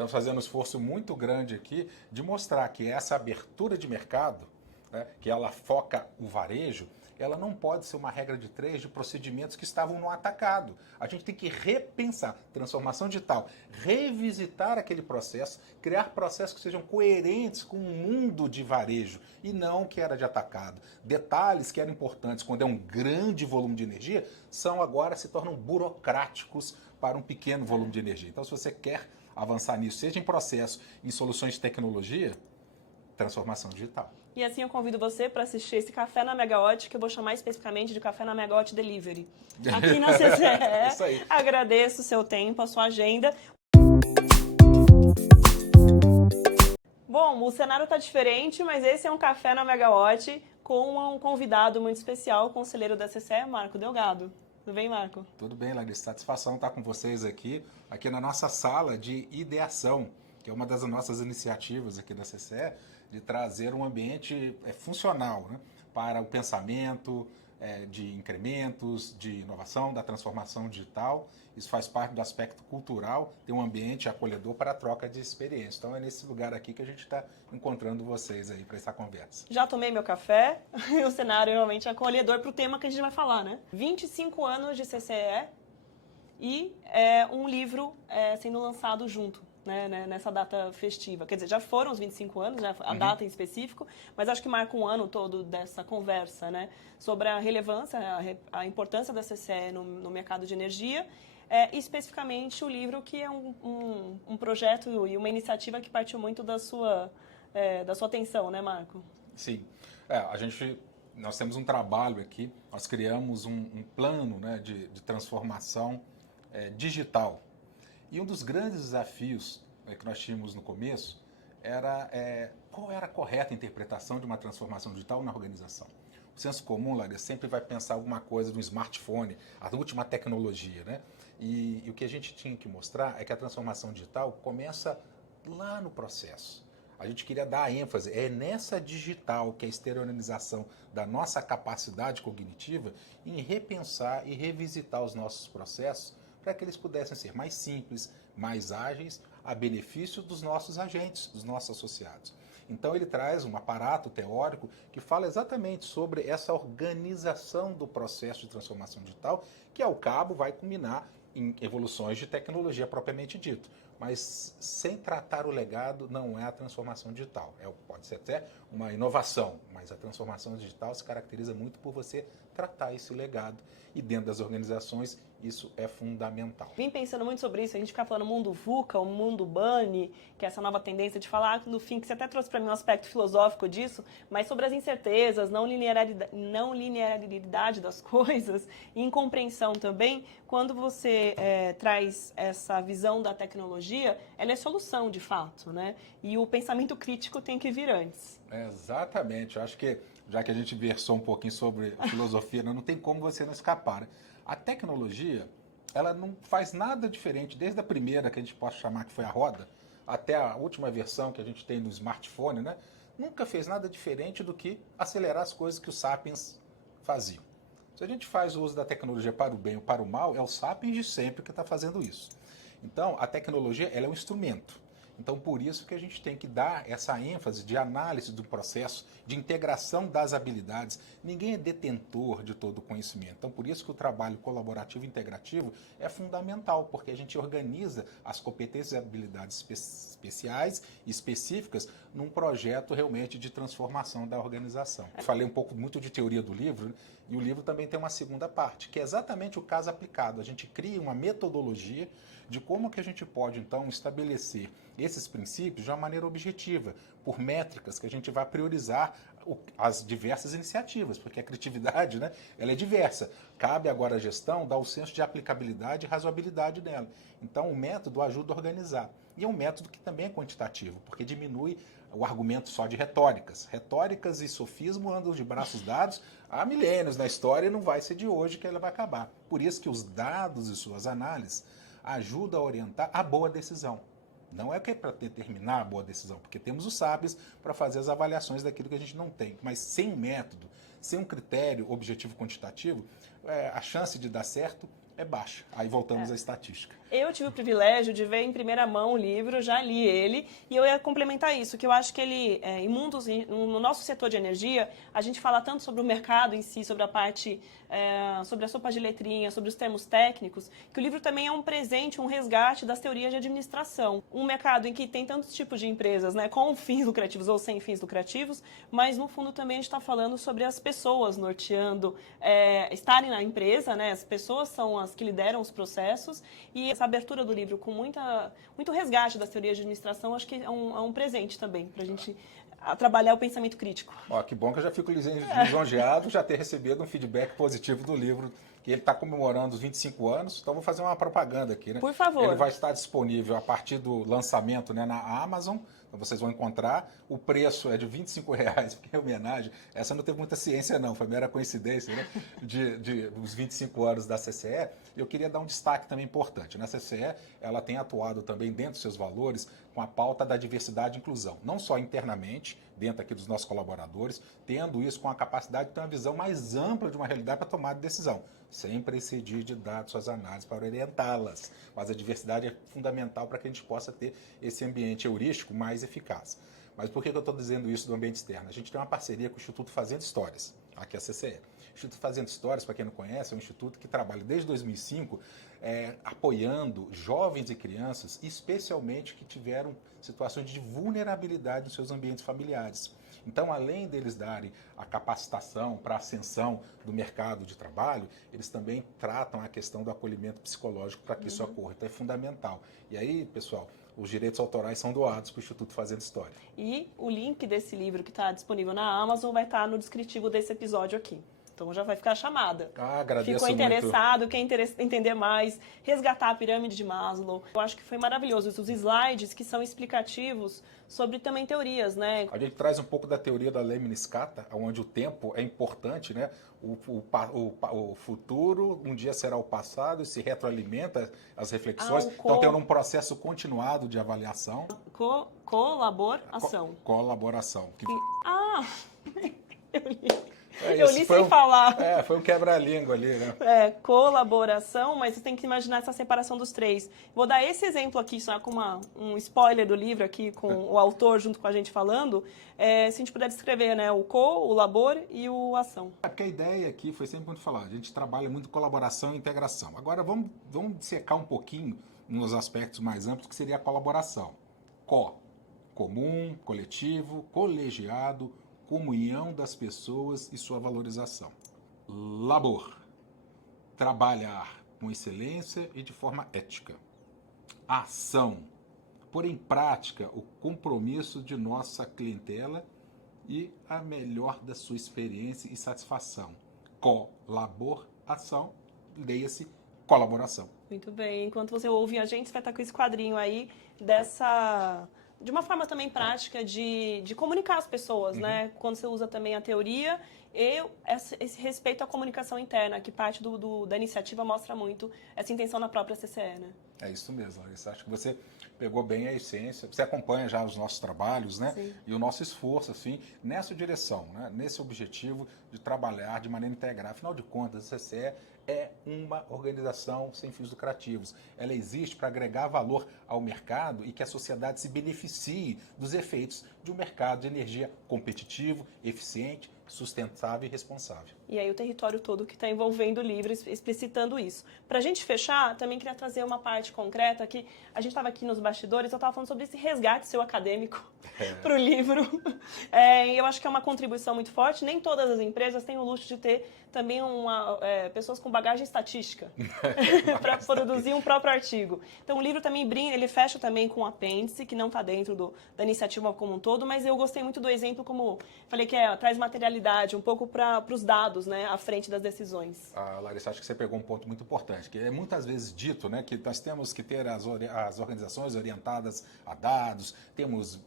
estamos fazendo um esforço muito grande aqui de mostrar que essa abertura de mercado, né, que ela foca o varejo, ela não pode ser uma regra de três de procedimentos que estavam no atacado. A gente tem que repensar, transformação digital, revisitar aquele processo, criar processos que sejam coerentes com o mundo de varejo e não que era de atacado. Detalhes que eram importantes quando é um grande volume de energia, agora se tornam burocráticos para um pequeno volume de energia. Então, se você quer avançar nisso, seja em processo, em soluções de tecnologia, transformação digital. E assim eu convido você para assistir esse Café na Megawatt, que eu vou chamar especificamente de Café na Megawatt Delivery. Aqui na CCE. Isso aí. Agradeço o seu tempo, a sua agenda. Bom, o cenário está diferente, mas esse é um Café na Megawatt com um convidado muito especial, o conselheiro da CCE, Marco Delgado. Tudo bem, Marco? Tudo bem, Larissa. Satisfação estar com vocês aqui na nossa sala de ideação, que é uma das nossas iniciativas aqui da CCE, de trazer um ambiente funcional, né, para o pensamento de incrementos, de inovação, da transformação digital. Isso faz parte do aspecto cultural, ter um ambiente acolhedor para a troca de experiência. Então é nesse lugar aqui que a gente está encontrando vocês aí para essa conversa. Já tomei meu café, e o cenário realmente é acolhedor para o tema que a gente vai falar, né? 25 anos de CCE e um livro sendo lançado junto. Né, nessa data festiva. Quer dizer, já foram os 25 anos, né, a data em específico, mas acho que marca um ano todo dessa conversa, né, sobre a relevância, a importância da CCE no mercado de energia, e especificamente o livro que é um projeto e uma iniciativa que partiu muito da sua atenção, né, Marco? Sim. Nós temos um trabalho aqui, nós criamos um plano, né, de transformação digital. E um dos grandes desafios que nós tínhamos no começo era qual era a correta interpretação de uma transformação digital na organização. O senso comum, Larissa, sempre vai pensar alguma coisa do smartphone, a última tecnologia, né? E o que a gente tinha que mostrar é que a transformação digital começa lá no processo. A gente queria dar ênfase, é nessa digital que é a exteriorização da nossa capacidade cognitiva em repensar e revisitar os nossos processos para que eles pudessem ser mais simples, mais ágeis, a benefício dos nossos agentes, dos nossos associados. Então ele traz um aparato teórico que fala exatamente sobre essa organização do processo de transformação digital, que ao cabo vai culminar em evoluções de tecnologia propriamente dito. Mas sem tratar o legado não é a transformação digital. Pode ser até uma inovação, mas a transformação digital se caracteriza muito por você tratar esse legado. E dentro das organizações isso é fundamental. Vim pensando muito sobre isso, a gente fica falando mundo VUCA, o mundo BANI, que é essa nova tendência de falar, no fim, que você até trouxe para mim um aspecto filosófico disso, mas sobre as incertezas, não linearidade das coisas, e incompreensão também, quando você traz essa visão da tecnologia, ela é solução de fato, né? E o pensamento crítico tem que vir antes. Exatamente, eu acho que, já que a gente versou um pouquinho sobre filosofia, não tem como você não escapar, né? A tecnologia, ela não faz nada diferente, desde a primeira, que a gente pode chamar que foi a roda, até a última versão que a gente tem no smartphone, né? Nunca fez nada diferente do que acelerar as coisas que os sapiens faziam. Se a gente faz o uso da tecnologia para o bem ou para o mal, é o sapiens de sempre que está fazendo isso. Então, a tecnologia ela é um instrumento. Então, por isso que a gente tem que dar essa ênfase de análise do processo, de integração das habilidades. Ninguém é detentor de todo o conhecimento. Então, por isso que o trabalho colaborativo e integrativo é fundamental, porque a gente organiza as competências e habilidades especiais e específicas num projeto realmente de transformação da organização. Eu falei um pouco muito de teoria do livro, né? E o livro também tem uma segunda parte, que é exatamente o caso aplicado. A gente cria uma metodologia de como que a gente pode, então, estabelecer esses princípios de uma maneira objetiva, por métricas que a gente vai priorizar as diversas iniciativas, porque a criatividade, né, ela é diversa. Cabe agora à gestão dar o senso de aplicabilidade e razoabilidade dela. Então, o método ajuda a organizar. E é um método que também é quantitativo, porque diminui o argumento só de retóricas. Retóricas e sofismo andam de braços dados há milênios na história e não vai ser de hoje que ela vai acabar. Por isso que os dados e suas análises ajudam a orientar a boa decisão. Não é que é para determinar a boa decisão, porque temos os sábios para fazer as avaliações daquilo que a gente não tem. Mas sem método, sem um critério objetivo quantitativo, a chance de dar certo é baixa. Aí voltamos à estatística. Eu tive o privilégio de ver em primeira mão o livro, já li ele, e eu ia complementar isso, que eu acho que ele, no nosso setor de energia, a gente fala tanto sobre o mercado em si, sobre a parte, sobre a sopa de letrinha, sobre os termos técnicos, que o livro também é um presente, um resgate das teorias de administração. Um mercado em que tem tantos tipos de empresas, né, com fins lucrativos ou sem fins lucrativos, mas no fundo também a gente está falando sobre as pessoas norteando, estarem na empresa, né, as pessoas são as que lideram os processos, e essa abertura do livro com muito resgate das teorias de administração, acho que é um presente também para a gente trabalhar o pensamento crítico. Ó, que bom que eu já fico lisonjeado já ter recebido um feedback positivo do livro, que ele está comemorando os 25 anos, então vou fazer uma propaganda aqui, né? Por favor. Ele vai estar disponível a partir do lançamento, né, na Amazon, então vocês vão encontrar. O preço é de R$25, porque é homenagem. Essa não teve muita ciência, não, foi mera coincidência, né? Dos 25 anos da CCE. Eu queria dar um destaque também importante. Na CCE, ela tem atuado também dentro dos seus valores com a pauta da diversidade e inclusão, não só internamente, dentro aqui dos nossos colaboradores, tendo isso com a capacidade de ter uma visão mais ampla de uma realidade para tomar decisão, sem prescindir de dados, suas análises para orientá-las. Mas a diversidade é fundamental para que a gente possa ter esse ambiente heurístico mais eficaz. Mas por que eu estou dizendo isso do ambiente externo? A gente tem uma parceria com o Instituto Fazendo Histórias, aqui é a CCE. O Instituto Fazendo Histórias, para quem não conhece, é um instituto que trabalha desde 2005 apoiando jovens e crianças, especialmente que tiveram situações de vulnerabilidade nos seus ambientes familiares. Então, além deles darem a capacitação para a ascensão do mercado de trabalho, eles também tratam a questão do acolhimento psicológico para que isso ocorra. Então, é fundamental. E aí, pessoal, os direitos autorais são doados para o Instituto Fazendo História. E o link desse livro que está disponível na Amazon vai estar no descritivo desse episódio aqui. Então já vai ficar a chamada. Agradeço Ficou interessado, muito. quer entender mais, resgatar a pirâmide de Maslow. Eu acho que foi maravilhoso. Os slides que são explicativos sobre também teorias, né? A gente traz um pouco da teoria da Lemniscata, onde o tempo é importante, né? O futuro um dia será o passado e se retroalimenta as reflexões. Então, tendo um processo continuado de avaliação. Colaboração. Colaboração. Eu li. Eu li sem falar. Foi um quebra-língua ali, né? Colaboração, mas você tem que imaginar essa separação dos três. Vou dar esse exemplo aqui, só com um spoiler do livro aqui, com o autor junto com a gente falando. Se a gente puder descrever, né? O o labor e o ação. Porque a ideia aqui foi sempre muito falar, a gente trabalha muito colaboração e integração. Agora vamos secar um pouquinho nos aspectos mais amplos, que seria a colaboração. Comum, coletivo, colegiado, comunhão das pessoas e sua valorização. Labor, trabalhar com excelência e de forma ética. Ação, pôr em prática o compromisso de nossa clientela e a melhor da sua experiência e satisfação. Colaboração, leia-se colaboração. Muito bem. Enquanto você ouve a gente, você vai estar com esse quadrinho aí de uma forma também prática de comunicar as pessoas, né? Quando você usa também a teoria e esse respeito à comunicação interna, que parte da iniciativa mostra muito essa intenção na própria CCE, né? É isso mesmo, Larissa. Acho que você pegou bem a essência. Você acompanha já os nossos trabalhos, né? Sim. E o nosso esforço, assim, nessa direção, né? Nesse objetivo de trabalhar de maneira integral. Afinal de contas, a CCE é uma organização sem fins lucrativos. Ela existe para agregar valor ao mercado e que a sociedade se beneficie dos efeitos de um mercado de energia competitivo, eficiente, sustentável e responsável. E aí o território todo que está envolvendo o livro, explicitando isso. Para a gente fechar, também queria trazer uma parte concreta que a gente estava aqui nos bastidores, eu estava falando sobre esse resgate seu acadêmico para o livro. E eu acho que é uma contribuição muito forte. Nem todas as empresas têm o luxo de ter também pessoas com bagagem estatística para produzir um próprio artigo. Então o livro também ele fecha também com um apêndice, que não está dentro da iniciativa como um todo, mas eu gostei muito do exemplo, como falei, que traz materialidade um pouco para os dados, né, à frente das decisões. Larissa, acho que você pegou um ponto muito importante, que é muitas vezes dito, né, que nós temos que ter as organizações orientadas a dados, temos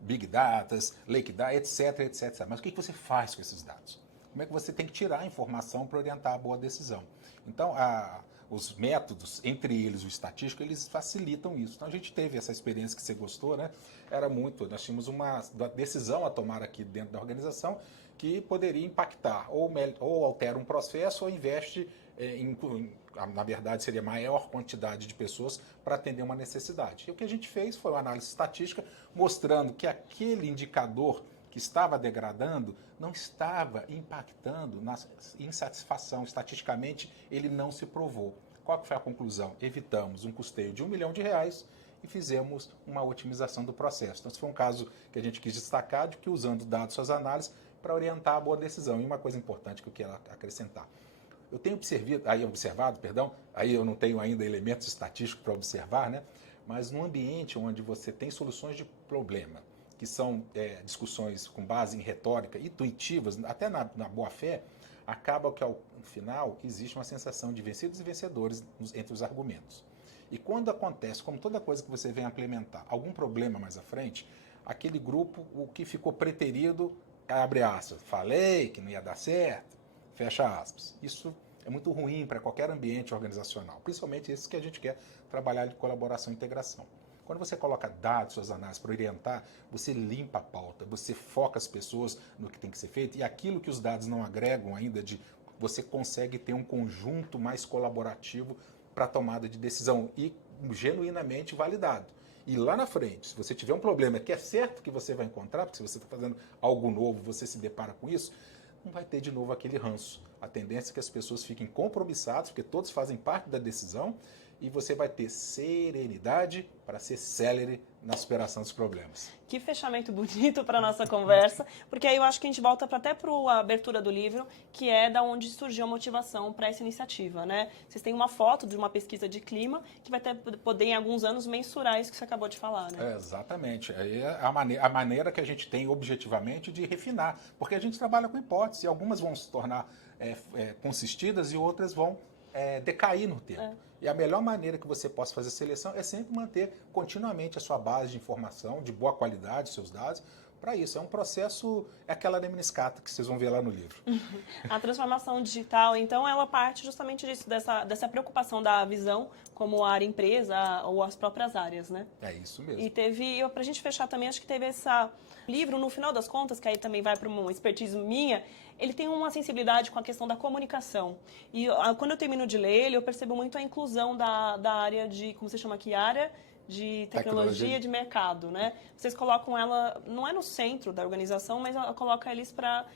Big Data, Lake Data, etc, etc. Mas o que você faz com esses dados? Como é que você tem que tirar a informação para orientar a boa decisão? Então, os métodos, entre eles o estatístico, eles facilitam isso. Então, a gente teve essa experiência que você gostou, né? Nós tínhamos uma decisão a tomar aqui dentro da organização que poderia impactar ou altera um processo ou investe na verdade seria maior quantidade de pessoas para atender uma necessidade. E o que a gente fez foi uma análise estatística mostrando que aquele indicador que estava degradando não estava impactando na insatisfação. Estatisticamente, ele não se provou. Qual que foi a conclusão? Evitamos um custeio de R$1 milhão e fizemos uma otimização do processo. Então, esse foi um caso que a gente quis destacar, de que usando dados suas análises para orientar a boa decisão. E uma coisa importante que eu quero acrescentar. Eu tenho observado, aí eu não tenho ainda elementos estatísticos para observar, né? Mas num ambiente onde você tem soluções de problema, que são discussões com base em retórica, intuitivas, até na boa-fé, acaba que ao final existe uma sensação de vencidos e vencedores entre os argumentos. E quando acontece, como toda coisa que você vem implementar, algum problema mais à frente, aquele grupo, o que ficou preterido, abre aspas, falei que não ia dar certo, fecha aspas. Isso é muito ruim para qualquer ambiente organizacional, principalmente esses que a gente quer trabalhar de colaboração e integração. Quando você coloca dados, suas análises para orientar, você limpa a pauta, você foca as pessoas no que tem que ser feito e aquilo que os dados não agregam ainda, você consegue ter um conjunto mais colaborativo para a tomada de decisão e genuinamente validado. E lá na frente, se você tiver um problema que é certo que você vai encontrar, porque se você está fazendo algo novo, você se depara com isso, não vai ter de novo aquele ranço. A tendência é que as pessoas fiquem compromissadas, porque todos fazem parte da decisão, e você vai ter serenidade para ser célere na superação dos problemas. Que fechamento bonito para a nossa conversa, porque aí eu acho que a gente volta até para a abertura do livro, que é da onde surgiu a motivação para essa iniciativa, né? Vocês têm uma foto de uma pesquisa de clima que vai poder, em alguns anos, mensurar isso que você acabou de falar, né? Exatamente. Aí é a maneira que a gente tem objetivamente de refinar, porque a gente trabalha com hipóteses, e algumas vão se tornar consistidas e outras vão decair no tempo. E a melhor maneira que você possa fazer seleção é sempre manter continuamente a sua base de informação, de boa qualidade, seus dados. Para isso, é um processo, é aquela lemniscata que vocês vão ver lá no livro. A transformação digital, então, ela parte justamente disso, dessa preocupação da visão como área empresa ou as próprias áreas, né? É isso mesmo. E para a gente fechar também, acho que teve esse livro, no final das contas, que aí também vai para uma expertise minha, ele tem uma sensibilidade com a questão da comunicação. E quando eu termino de ler ele, eu percebo muito a inclusão da área de, como você chama aqui, área de tecnologia de mercado, né? Vocês colocam ela, não é no centro da organização, mas coloca eles para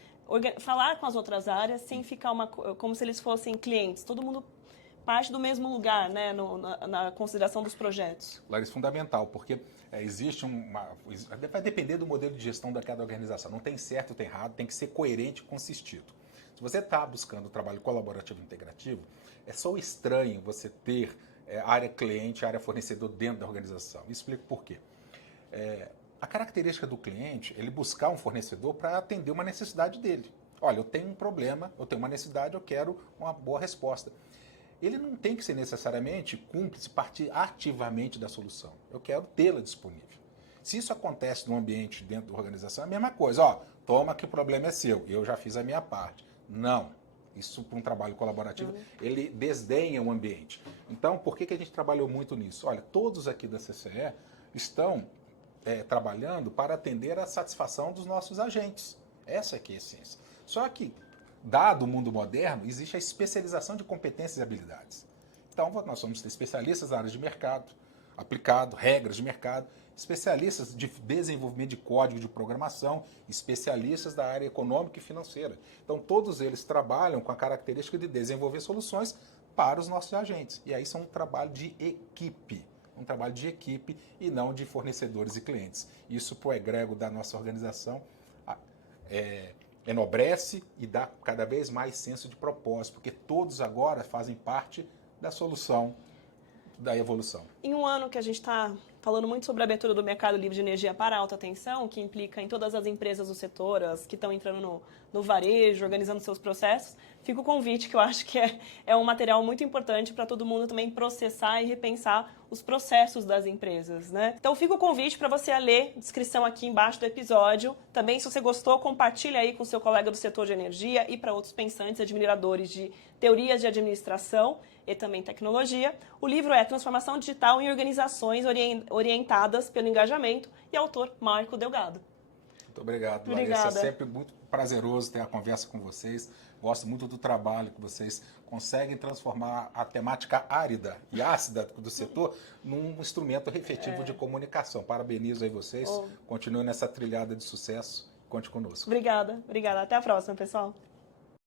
falar com as outras áreas sem ficar como se eles fossem clientes. Todo mundo parte do mesmo lugar, né, na consideração dos projetos. Larissa, fundamental, porque vai depender do modelo de gestão da cada organização. Não tem certo ou tem errado, tem que ser coerente e consistido. Se você está buscando o trabalho colaborativo e integrativo, é só estranho você ter área cliente, área fornecedor dentro da organização. Explico por quê. A característica do cliente, ele buscar um fornecedor para atender uma necessidade dele. Olha, eu tenho um problema, eu tenho uma necessidade, eu quero uma boa resposta. Ele não tem que ser necessariamente cúmplice, partir ativamente da solução. Eu quero tê-la disponível. Se isso acontece num ambiente dentro da organização, é a mesma coisa. Toma que o problema é seu, eu já fiz a minha parte. Não. Isso, para um trabalho colaborativo, ele desdenha o ambiente. Então, por que a gente trabalhou muito nisso? Olha, todos aqui da CCE estão trabalhando para atender a satisfação dos nossos agentes. Essa aqui é a essência. Só que, dado o mundo moderno, existe a especialização de competências e habilidades. Então, nós somos especialistas na área de mercado, aplicado, regras de mercado, especialistas de desenvolvimento de código de programação, especialistas da área econômica e financeira. Então, todos eles trabalham com a característica de desenvolver soluções para os nossos agentes. E aí são um trabalho de equipe. Um trabalho de equipe e não de fornecedores e clientes. Isso, para o egrego da nossa organização, enobrece e dá cada vez mais senso de propósito, porque todos agora fazem parte da solução da evolução. Em um ano que a gente está falando muito sobre a abertura do mercado livre de energia para alta tensão, que implica em todas as empresas do setor, as que estão entrando no varejo, organizando seus processos, fica o convite, que eu acho que é um material muito importante para todo mundo também processar e repensar os processos das empresas, né? Então fica o convite para você ler a descrição aqui embaixo do episódio. Também, se você gostou, compartilha aí com seu colega do setor de energia e para outros pensantes, admiradores de teorias de administração e também tecnologia. O livro é Transformação Digital em Organizações Orientadas pelo Engajamento e autor Marco Delgado. Muito obrigado, Obrigada. Larissa. É sempre muito prazeroso ter a conversa com vocês. Gosto muito do trabalho que vocês conseguem transformar a temática árida e ácida do setor num instrumento efetivo de comunicação. Parabenizo aí vocês. Continuem nessa trilhada de sucesso. Conte conosco. Obrigada. Até a próxima, pessoal.